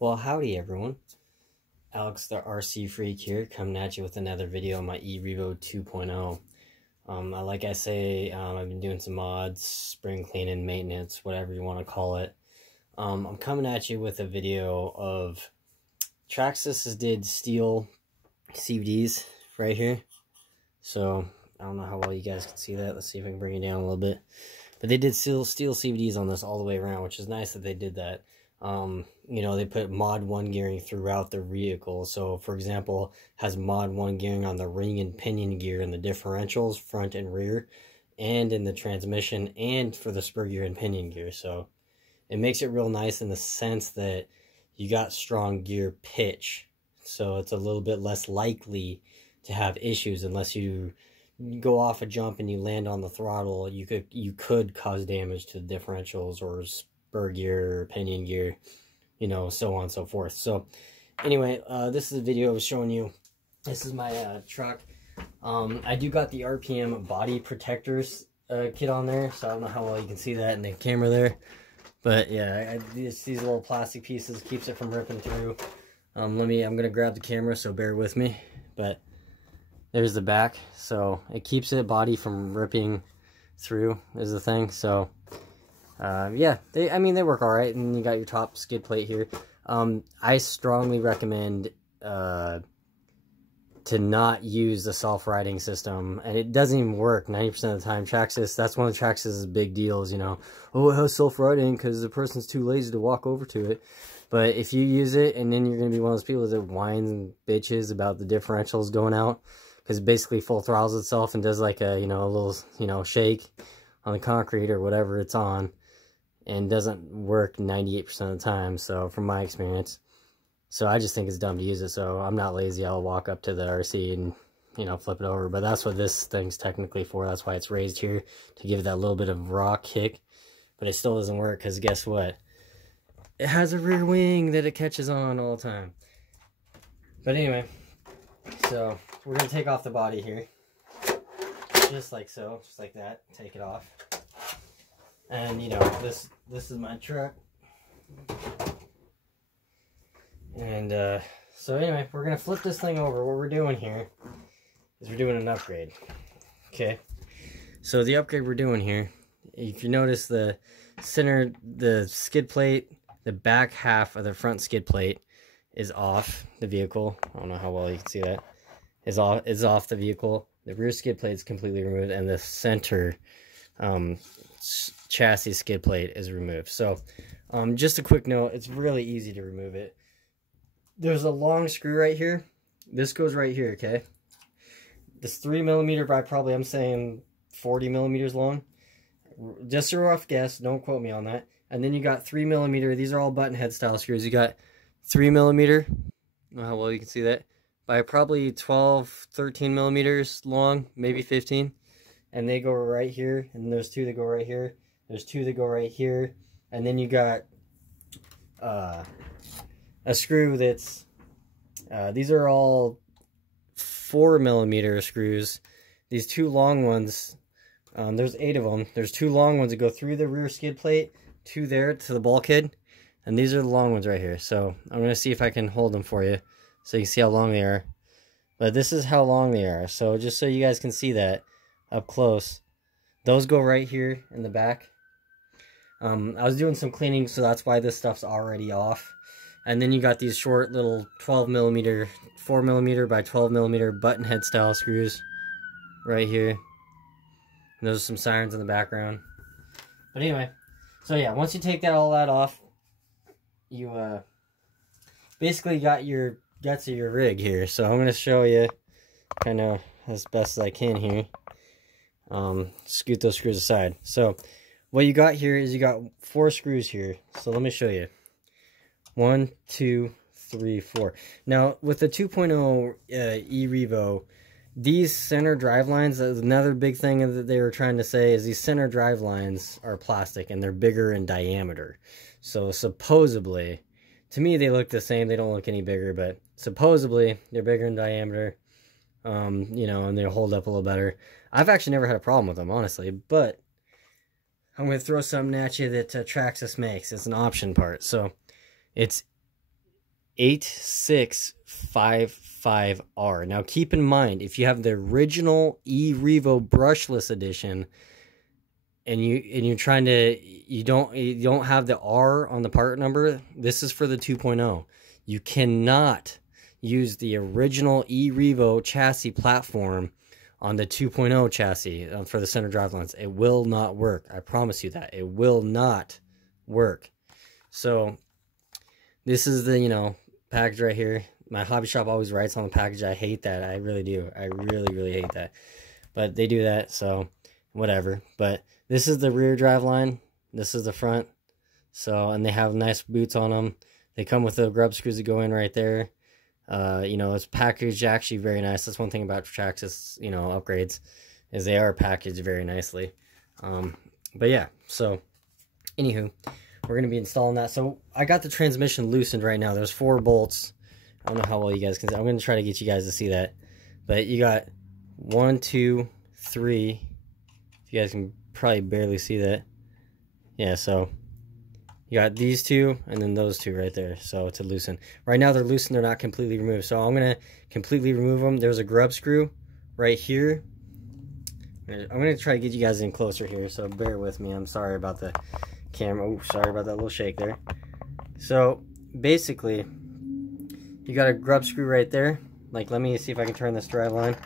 Well, howdy everyone. Alex the RC Freak here, coming at you with another video on my E Revo 2.0. Like I say, I've been doing some mods, spring cleaning, maintenance, whatever you want to call it. I'm coming at you with a video of Traxxas did steel CVDs right here. So, I don't know how well you guys can see that. Let's see if I can bring it down a little bit. But they did steel CVDs on this all the way around, which is nice that they did that. You know, they put mod 1 gearing throughout the vehicle. So, for example, has mod 1 gearing on the ring and pinion gear and the differentials, front and rear, and in the transmission, and for the spur gear and pinion gear. So, it makes it real nice in the sense that you got strong gear pitch. So, it's a little bit less likely to have issues unless you go off a jump and you land on the throttle. You could cause damage to the differentials or spur gear or pinion gear, you know, so on and so forth. So anyway, this is a video of showing you, this is my truck. I do got the RPM body protectors kit on there, so I don't know how well you can see that in the camera there, but yeah, these little plastic pieces keeps it from ripping through. I'm gonna grab the camera, so bear with me. But there's the back, so it keeps it body from ripping through is the thing. So yeah, I mean they work all right. And you got your top skid plate here. I strongly recommend to not use the self-riding system, and it doesn't even work 90% of the time. Traxxas, that's one of Traxxas' big deals, you know. Oh, it has self-riding because the person's too lazy to walk over to it. But if you use it, and then you're going to be one of those people that whines and bitches about the differentials going out, because it basically full throttles itself and does like a, you know, a little, you know, shake on the concrete or whatever it's on, and doesn't work 98% of the time. So from my experience, so I just think it's dumb to use it. So I'm not lazy. I'll walk up to the RC and, you know, flip it over. But that's what this thing's technically for. That's why it's raised here, to give it that little bit of raw kick. But it still doesn't work because guess what? It has a rear wing that it catches on all the time. But anyway, so we're going to take off the body here. Just like so. Just like that. Take it off. And, you know, this is my truck. And, so anyway, we're going to flip this thing over. What we're doing here is we're doing an upgrade. Okay. So the upgrade we're doing here, if you notice the center, the skid plate, the back half of the front skid plate is off the vehicle. I don't know how well you can see that. Is off the vehicle. The rear skid plate is completely removed, and the center chassis skid plate is removed. So just a quick note, it's really easy to remove it. There's a long screw right here. This goes right here, okay? This 3mm by probably, I'm saying 40 millimeters long. Just a rough guess, don't quote me on that. And then you got 3mm, these are all button head style screws. You got 3mm, I don't know how well you can see that, by probably 12, 13 millimeters long, maybe 15. And they go right here, and there's two that go right here. There's two that go right here. And then you got a screw that's, these are all 4mm screws. These two long ones, there's 8 of them. There's two long ones that go through the rear skid plate, two there to the bulkhead. And these are the long ones right here. So I'm going to see if I can hold them for you so you can see how long they are. But this is how long they are. So just so you guys can see that up close, those go right here in the back. I was doing some cleaning, so that's why this stuff's already off. And then you got these short little 12mm, 4mm by 12mm button head style screws right here. And those are some sirens in the background. But anyway, so yeah, once you take all that off, you basically got your guts of your rig here. So I'm going to show you kind of as best as I can here. Scoot those screws aside. So what you got here is you got 4 screws here. So let me show you. 1, 2, 3, 4. Now with the 2.0 E Revo, these center drive lines, another big thing that they were trying to say is these center drive lines are plastic and they're bigger in diameter. So supposedly, to me they look the same, they don't look any bigger, but supposedly they're bigger in diameter, you know, and they hold up a little better. I've actually never had a problem with them, honestly, but I'm going to throw something at you that Traxxas makes. It's an option part. So it's 8655R. Now keep in mind, if you have the original E Revo brushless edition and you're trying to you don't have the R on the part number, this is for the 2.0. You cannot use the original E Revo chassis platform on the 2.0 chassis for the center drive lines. It will not work. I promise you that. It will not work. So this is the, you know, package right here. My hobby shop always writes on the package. I hate that. I really do. I really hate that. But they do that, so whatever. But this is the rear drive line. This is the front. So, and they have nice boots on them. They come with the grub screws that go in right there. You know, it's packaged actually very nice. That's one thing about Traxxas, you know, upgrades, is they are packaged very nicely. But yeah, so anywho, we're going to be installing that. So I got the transmission loosened right now. There's 4 bolts. I don't know how well you guys can see. I'm going to try to get you guys to see that. But you got 1, 2, 3. You guys can probably barely see that. Yeah, so you got these 2 and then those 2 right there. So to loosen. Right now they're loosened. They're not completely removed. So I'm going to completely remove them. There's a grub screw right here. I'm going to try to get you guys in closer here. So bear with me. I'm sorry about the camera. Oh, sorry about that little shake there. So basically, you got a grub screw right there. Like, let me see if I can turn this drive line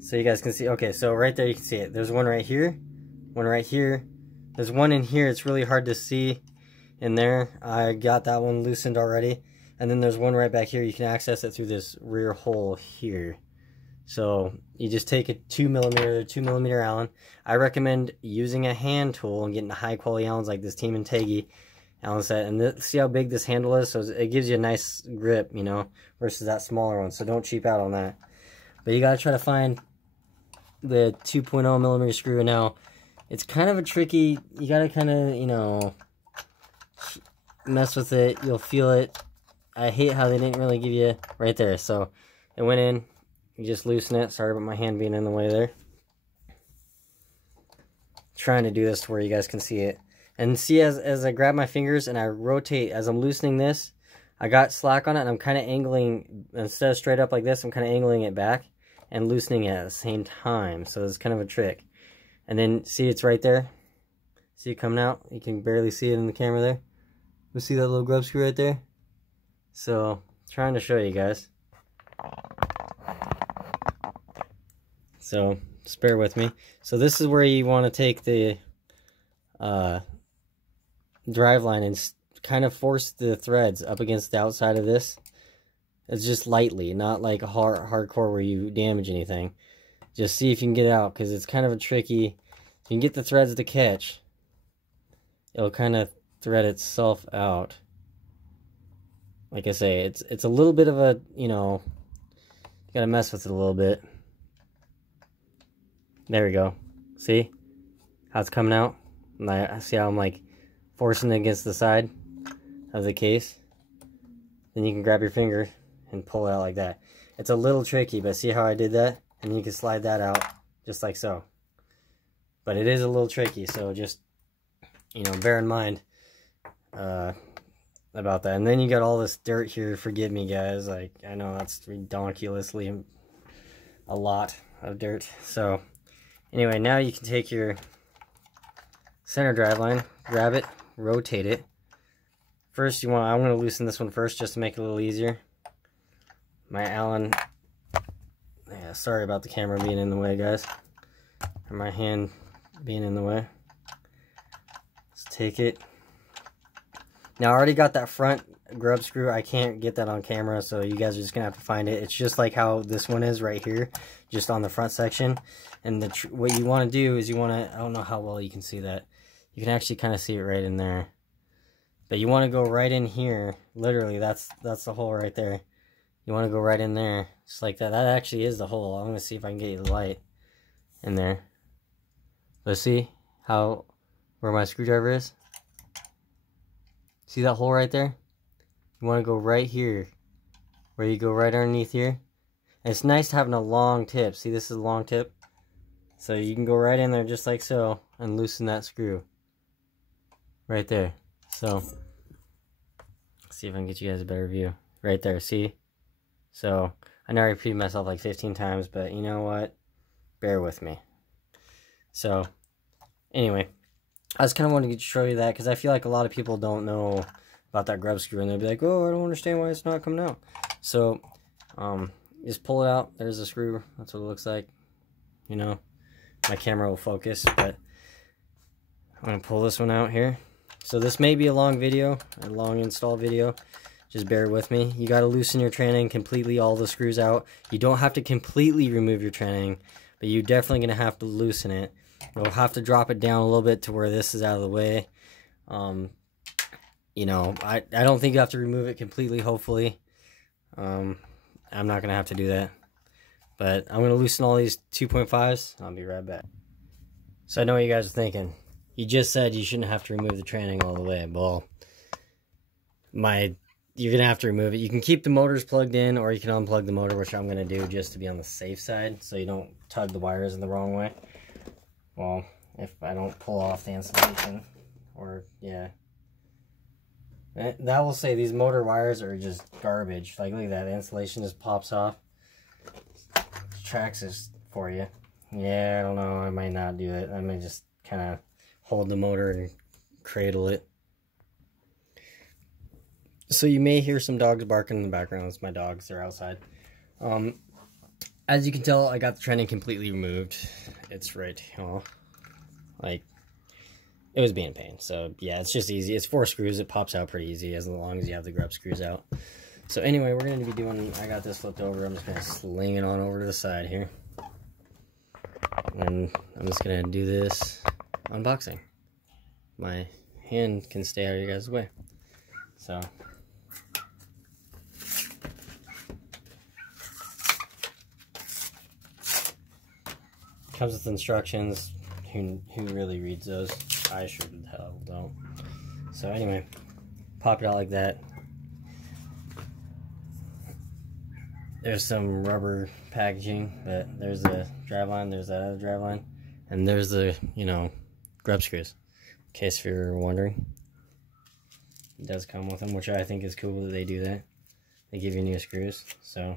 so you guys can see. Okay, so right there you can see it. There's one right here, one right here. There's one in here. It's really hard to see in there. I got that one loosened already. And then there's one right back here. You can access it through this rear hole here. So you just take a 2mm Allen. I recommend using a hand tool and getting the high quality Allens like this Team and Teggy Allen set. And see how big this handle is? So it gives you a nice grip, you know, versus that smaller one. So don't cheap out on that. But you got to try to find the 2.0mm screw. Now, it's kind of a tricky, you got to kind of, you know, mess with it. You'll feel it. I hate how they didn't really give you right there. So it went in. You just loosen it. Sorry about my hand being in the way there. Trying to do this to where you guys can see it. And see, as I grab my fingers and I rotate, as I'm loosening this, I got slack on it and I'm kind of angling, instead of straight up like this, I'm kind of angling it back and loosening it at the same time. So it's kind of a trick. And then, see, it's right there. See it coming out? You can barely see it in the camera there. You see that little grub screw right there? So, trying to show you guys. So, just bear with me. So this is where you want to take the drive line and kind of force the threads up against the outside of this. It's just lightly, not like hardcore where you damage anything. Just see if you can get it out, because it's kind of a tricky. If you can get the threads to catch, it'll kind of thread itself out. Like I say, it's a little bit of a, you know, you gotta mess with it a little bit. There we go. See how it's coming out? And I see how I'm like forcing it against the side of the case. Then you can grab your finger and pull it out like that. It's a little tricky, but see how I did that? And you can slide that out just like so. But it is a little tricky, so just, you know, bear in mind about that. And then you got all this dirt here. Forgive me, guys. Like, I know that's ridiculously a lot of dirt. So anyway, now you can take your center drive line, grab it, rotate it. First, I'm going to loosen this one first just to make it a little easier. My Allen, yeah, sorry about the camera being in the way, guys. Or my hand being in the way. Let's take it. Now, I already got that front grub screw. I can't get that on camera, so you guys are just going to have to find it. It's just like how this one is right here, just on the front section. And what you want to do is you want to, I don't know how well you can see that. You can actually kind of see it right in there. But you want to go right in here. Literally, that's the hole right there. You want to go right in there, just like that. That actually is the hole. I'm going to see if I can get you the light in there. Let's see where my screwdriver is. See that hole right there? You want to go right here, where you go right underneath here. And it's nice having a long tip. See, this is a long tip. So you can go right in there just like so and loosen that screw right there. So, see see if I can get you guys a better view. Right there, see? So, I know I repeated myself like 15 times, but you know what? Bear with me. So, anyway, I just kind of wanted to show you that because I feel like a lot of people don't know about that grub screw, and they'll be like, oh, I don't understand why it's not coming out. So, just pull it out. There's the screw. That's what it looks like. You know, my camera will focus, but I'm going to pull this one out here. So this may be a long video, a long install video. Just bear with me. You got to loosen your tranning completely, all the screws out. You don't have to completely remove your tranning, but you're definitely going to have to loosen it. You'll have to drop it down a little bit to where this is out of the way. You know, I don't think you have to remove it completely, hopefully. I'm not going to have to do that. But I'm going to loosen all these 2.5s. I'll be right back. So I know what you guys are thinking. You just said you shouldn't have to remove the tranning all the way. Well, you're going to have to remove it. You can keep the motors plugged in, or you can unplug the motor, which I'm going to do just to be on the safe side, so you don't tug the wires in the wrong way. Well, if I don't pull off the insulation, or, yeah. That will say these motor wires are just garbage. Like, look at that. The insulation just pops off. Traxxas for you. Yeah, I don't know. I might not do it. I might just kind of hold the motor and cradle it. So you may hear some dogs barking in the background. It's my dogs. They're outside. As you can tell, I got the tranning completely removed. It's right here. Like, it was being a pain. So, yeah, it's just easy. It's 4 screws. It pops out pretty easy as long as you have the grub screws out. So, anyway, we're going to be doing... I got this flipped over. I'm just going to sling it on over to the side here. And I'm just going to do this unboxing. My hand can stay out of your guys' way. So... comes with instructions. Who really reads those? I sure the hell don't. So anyway, pop it out like that. There's some rubber packaging, but there's the driveline, there's that other driveline, and there's the, you know, grub screws. In case you're wondering, it does come with them, which I think is cool that they do that. They give you new screws. So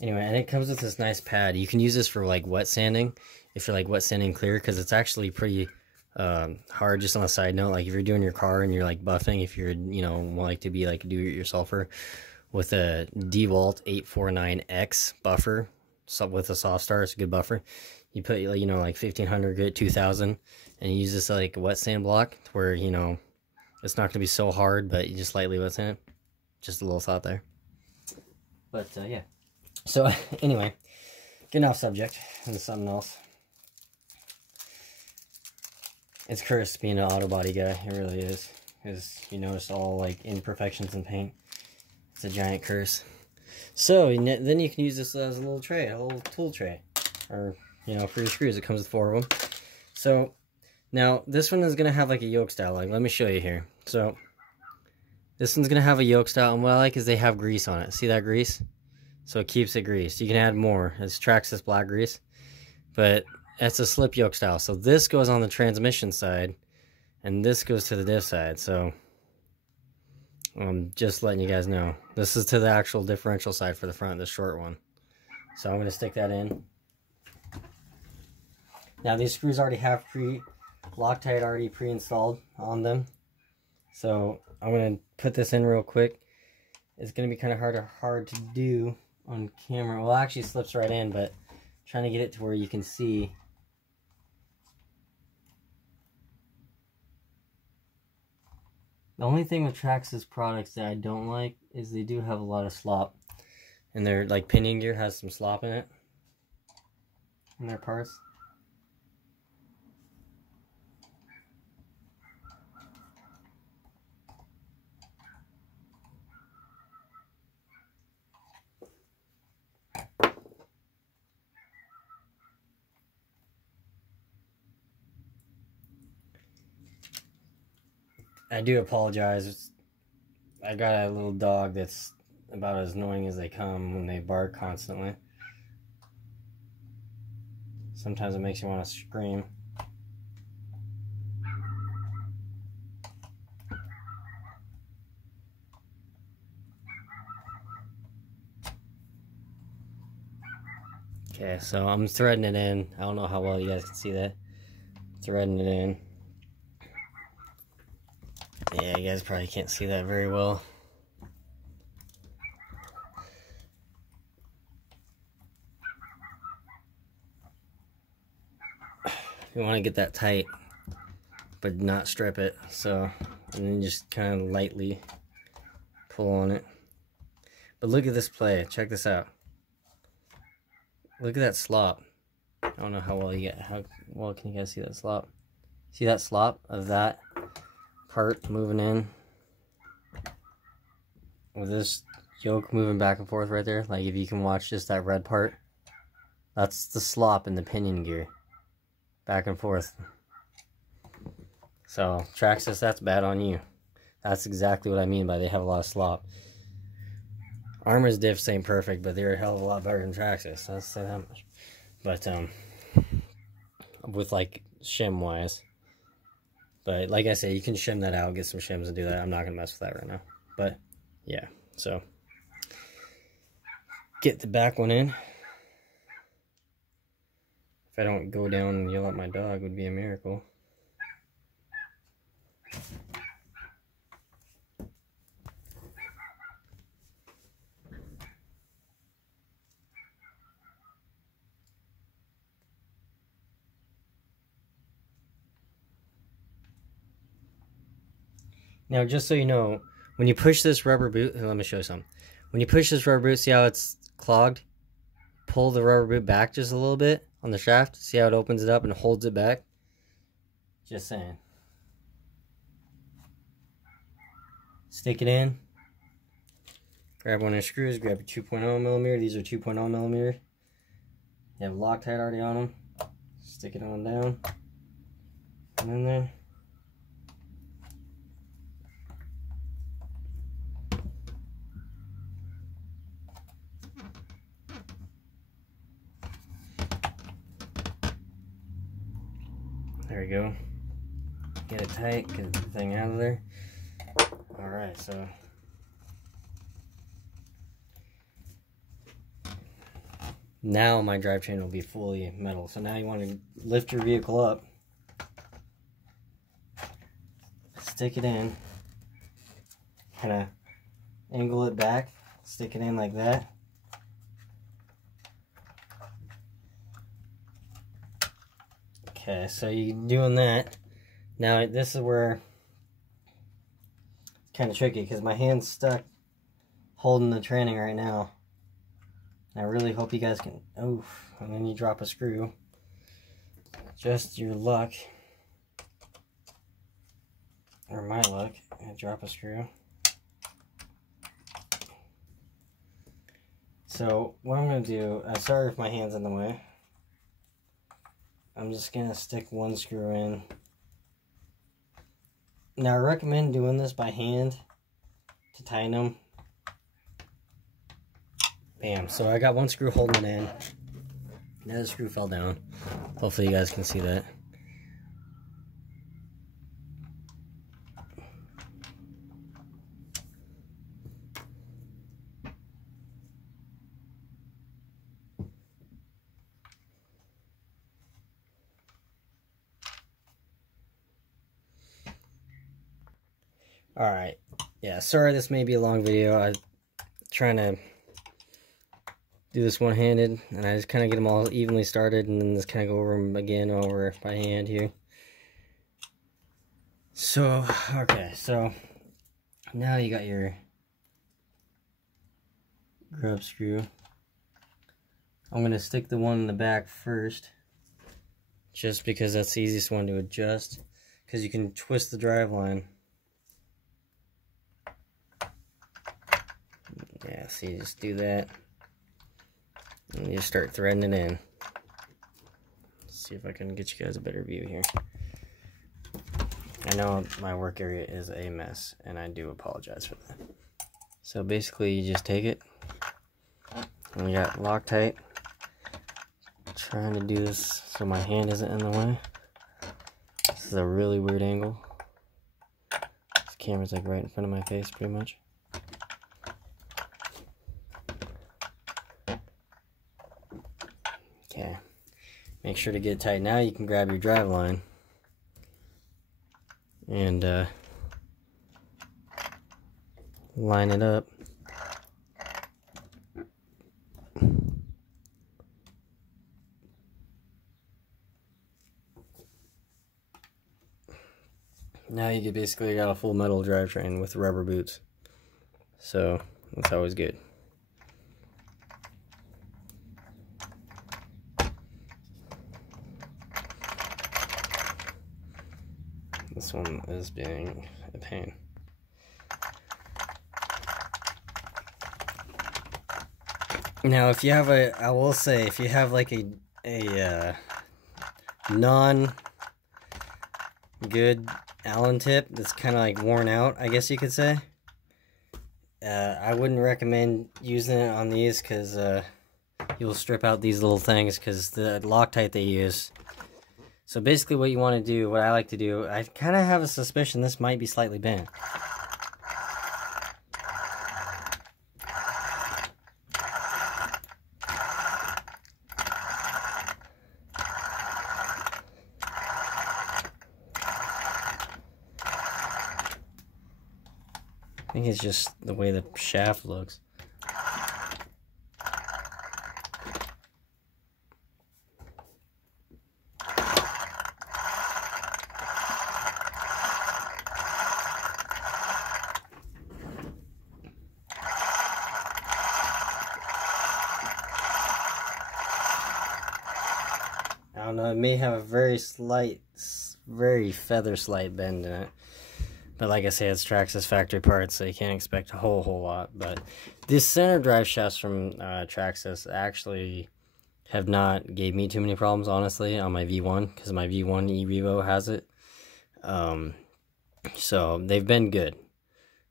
anyway, and it comes with this nice pad. You can use this for like wet sanding, if you're like wet sanding clear, because it's actually pretty hard. Just on a side note, like if you're doing your car and you're like buffing, if you're, you know, like to be like a do-it-yourselfer with a DeWalt 849X buffer, so with a soft start, it's a good buffer. You put, you know, like 1500 grit, 2000, and you use this like wet sand block where, you know, it's not going to be so hard, but you just lightly wet sand it. Just a little thought there. But yeah. So, anyway, getting off subject into something else. It's cursed being an auto body guy. It really is. Because you notice all, like, imperfections in paint. It's a giant curse. So, then you can use this as a little tray, a little tool tray. Or, you know, for your screws. It comes with 4 of them. So, now, this one is going to have, like, a yoke style. Like, let me show you here. So, this one's going to have a yoke style. And what I like is they have grease on it. See that grease? So it keeps it greased. You can add more. It's Traxxas black grease. But that's a slip yoke style. So this goes on the transmission side. And this goes to the diff side. So I'm just letting you guys know. This is to the actual differential side for the front, the short one. So I'm going to stick that in. Now these screws already have Loctite already pre-installed on them. So I'm going to put this in real quick. It's going to be kind of hard to do on camera. Well, it actually slips right in, but trying to get it to where you can see. The only thing with Traxxas products that I don't like is they do have a lot of slop. And their like pinion gear has some slop in it. In their parts. I do apologize. I got a little dog that's about as annoying as they come when they bark constantly. Sometimes it makes you want to scream. Okay, so I'm threading it in. I don't know how well you guys can see that. Threading it in. Yeah, you guys probably can't see that very well. You want to get that tight, but not strip it. So, and then just kind of lightly pull on it. But look at this play. Check this out. Look at that slop. I don't know how well you get. How well can you guys see that slop? See that slop of that part moving in with this yoke moving back and forth right there? Like if you can watch just that red part, that's the slop in the pinion gear. Back and forth. So, Traxxas, that's bad on you. That's exactly what I mean by they have a lot of slop. Armor's diffs ain't perfect, but they're a hell of a lot better than Traxxas. Let's say that much. But, with, like, shim wise. But, like I say, you can shim that out, get some shims and do that. I'm not going to mess with that right now. But, yeah. So, get the back one in. If I don't go down and yell at my dog, it would be a miracle. Now, just so you know, when you push this rubber boot, let me show you something. When you push this rubber boot, see how it's clogged? Pull the rubber boot back just a little bit on the shaft. See how it opens it up and holds it back? Just saying. Stick it in. Grab one of the screws. Grab your 2.0 millimeter. These are 2.0 millimeter. You have Loctite already on them. Stick it on down. And in there. There we go. Get it tight, get the thing out of there. Alright, so now my drivetrain will be fully metal. So now you want to lift your vehicle up, stick it in, kind of angle it back, stick it in like that. Okay, so you're doing that. Now this is where it's kind of tricky because my hand's stuck holding the training right now. I really hope you guys can, oof, and then you drop a screw. Just your luck, or my luck, I drop a screw. So what I'm going to do, I'm sorry if my hand's in the way. I'm just going to stick one screw in. Now I recommend doing this by hand to tighten them. Bam, so I got one screw holding it in. Another screw fell down. Hopefully you guys can see that. Alright, yeah, sorry this may be a long video. I'm trying to do this one-handed, and I just kind of get them all evenly started, and then just kind of go over them again over by hand here. So, okay, so now you got your grub screw. I'm going to stick the one in the back first, just because that's the easiest one to adjust, because you can twist the driveline. Yeah, so you just do that, and you just start threading it in. Let's see if I can get you guys a better view here. I know my work area is a mess, and I do apologize for that. So basically, you just take it, and you got Loctite. Trying to do this so my hand isn't in the way. This is a really weird angle. This camera's like right in front of my face, pretty much. Make sure to get it tight. Now you can grab your drive line and line it up. Now you basically got a full metal drivetrain with rubber boots. So that's always good. This one is being a pain. Now, if you have I will say, if you have like a non-good Allen tip that's kind of like worn out, I guess you could say, I wouldn't recommend using it on these, because you'll strip out these little things because the Loctite they use. So basically what you want to do, what I like to do, I kind of have a suspicion this might be slightly bent. I think it's just the way the shaft looks. I don't know, it may have a very slight, very feather slight bend in it. But like I say, it's Traxxas factory parts, so you can't expect a whole lot. But this center drive shafts from Traxxas actually have not gave me too many problems, honestly, on my V1, because my V1 E Revo has it. So they've been good.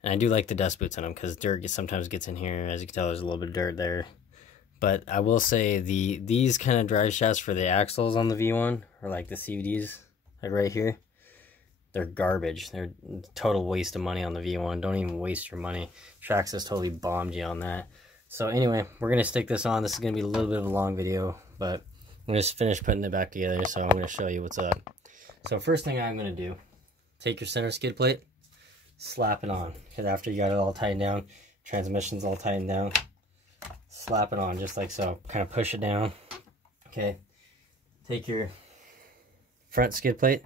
And I do like the dust boots in them, because dirt sometimes gets in here. As you can tell, there's a little bit of dirt there. But I will say these kind of drive shafts for the axles on the V1, or like the CVDs, like right here, they're garbage. They're a total waste of money on the V1. Don't even waste your money. Traxxas totally bombed you on that. So anyway, we're going to stick this on. This is going to be a little bit of a long video, but I'm going to finish putting it back together, so I'm going to show you what's up. So first thing I'm going to do, take your center skid plate, slap it on. Because after you got it all tightened down, transmission's all tightened down, slap it on just like so. Kind of push it down. Okay. Take your front skid plate,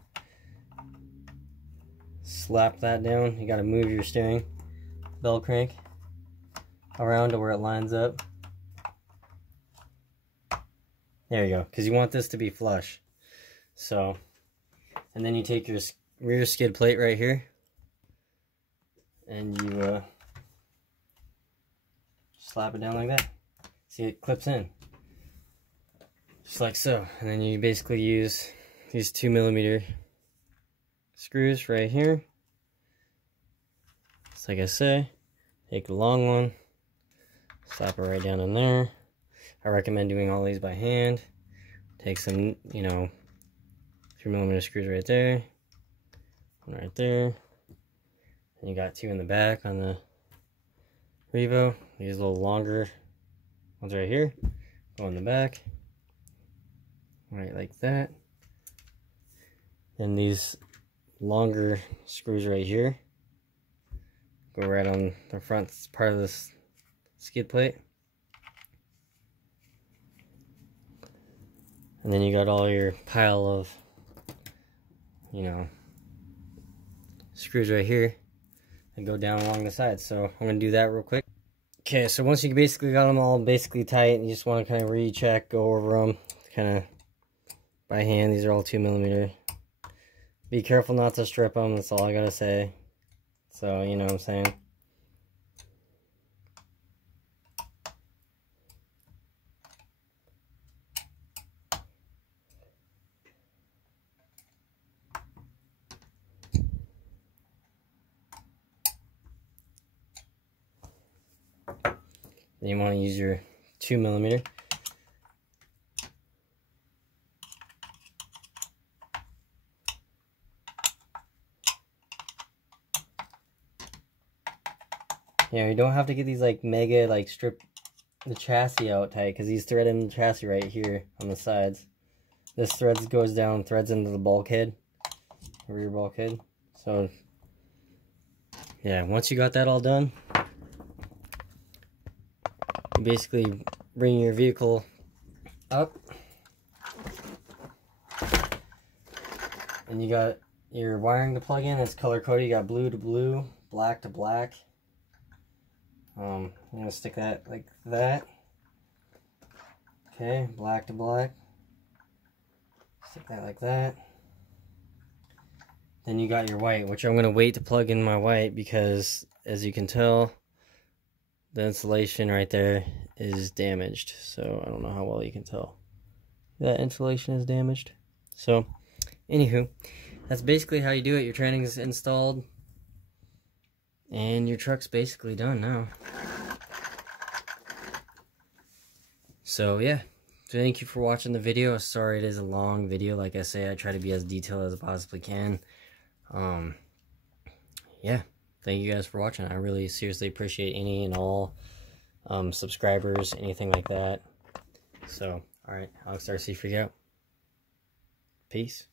slap that down. You got to move your steering bell crank around to where it lines up. There you go, because you want this to be flush. So, and then you take your rear skid plate right here, and you slap it down like that. See, it clips in just like so. And then you basically use these 2mm screws right here. Just like I say, take a long one, slap it right down in there. I recommend doing all these by hand. Take some, 3mm screws right there, one right there. And you got two in the back on the Revo. These little longer ones right here go in the back, right like that. And these longer screws right here go right on the front part of this skid plate. And then you got all your pile of, screws right here that go down along the sides. So I'm going to do that real quick. Okay, so once you basically got them all basically tight, you just want to kind of recheck, go over them, kind of by hand. These are all 2mm. Be careful not to strip them, that's all I gotta say. So, you know what I'm saying. Then you want to use your 2mm. You don't have to get these mega strip the chassis out tight, because these thread in the chassis right here on the sides. this thread goes down, threads into the bulkhead, rear bulkhead. So yeah, once you got that all done, you basically bring your vehicle up, and you got your wiring to plug in. It's color coded. You got blue to blue, black to black. I'm gonna stick that like that. Okay, black to black. Stick that like that. Then you got your white, which I'm gonna wait to plug in my white because, as you can tell, the insulation right there is damaged. So I don't know how well you can tell. That insulation is damaged. So, anywho, that's basically how you do it. Your training is installed, and your truck's basically done now. So yeah, thank you for watching the video. Sorry it is a long video. Like I say, I try to be as detailed as I possibly can. Yeah, thank you guys for watching. I really seriously appreciate any and all subscribers, anything like that. So, alright, Alex RC, freak out. Peace.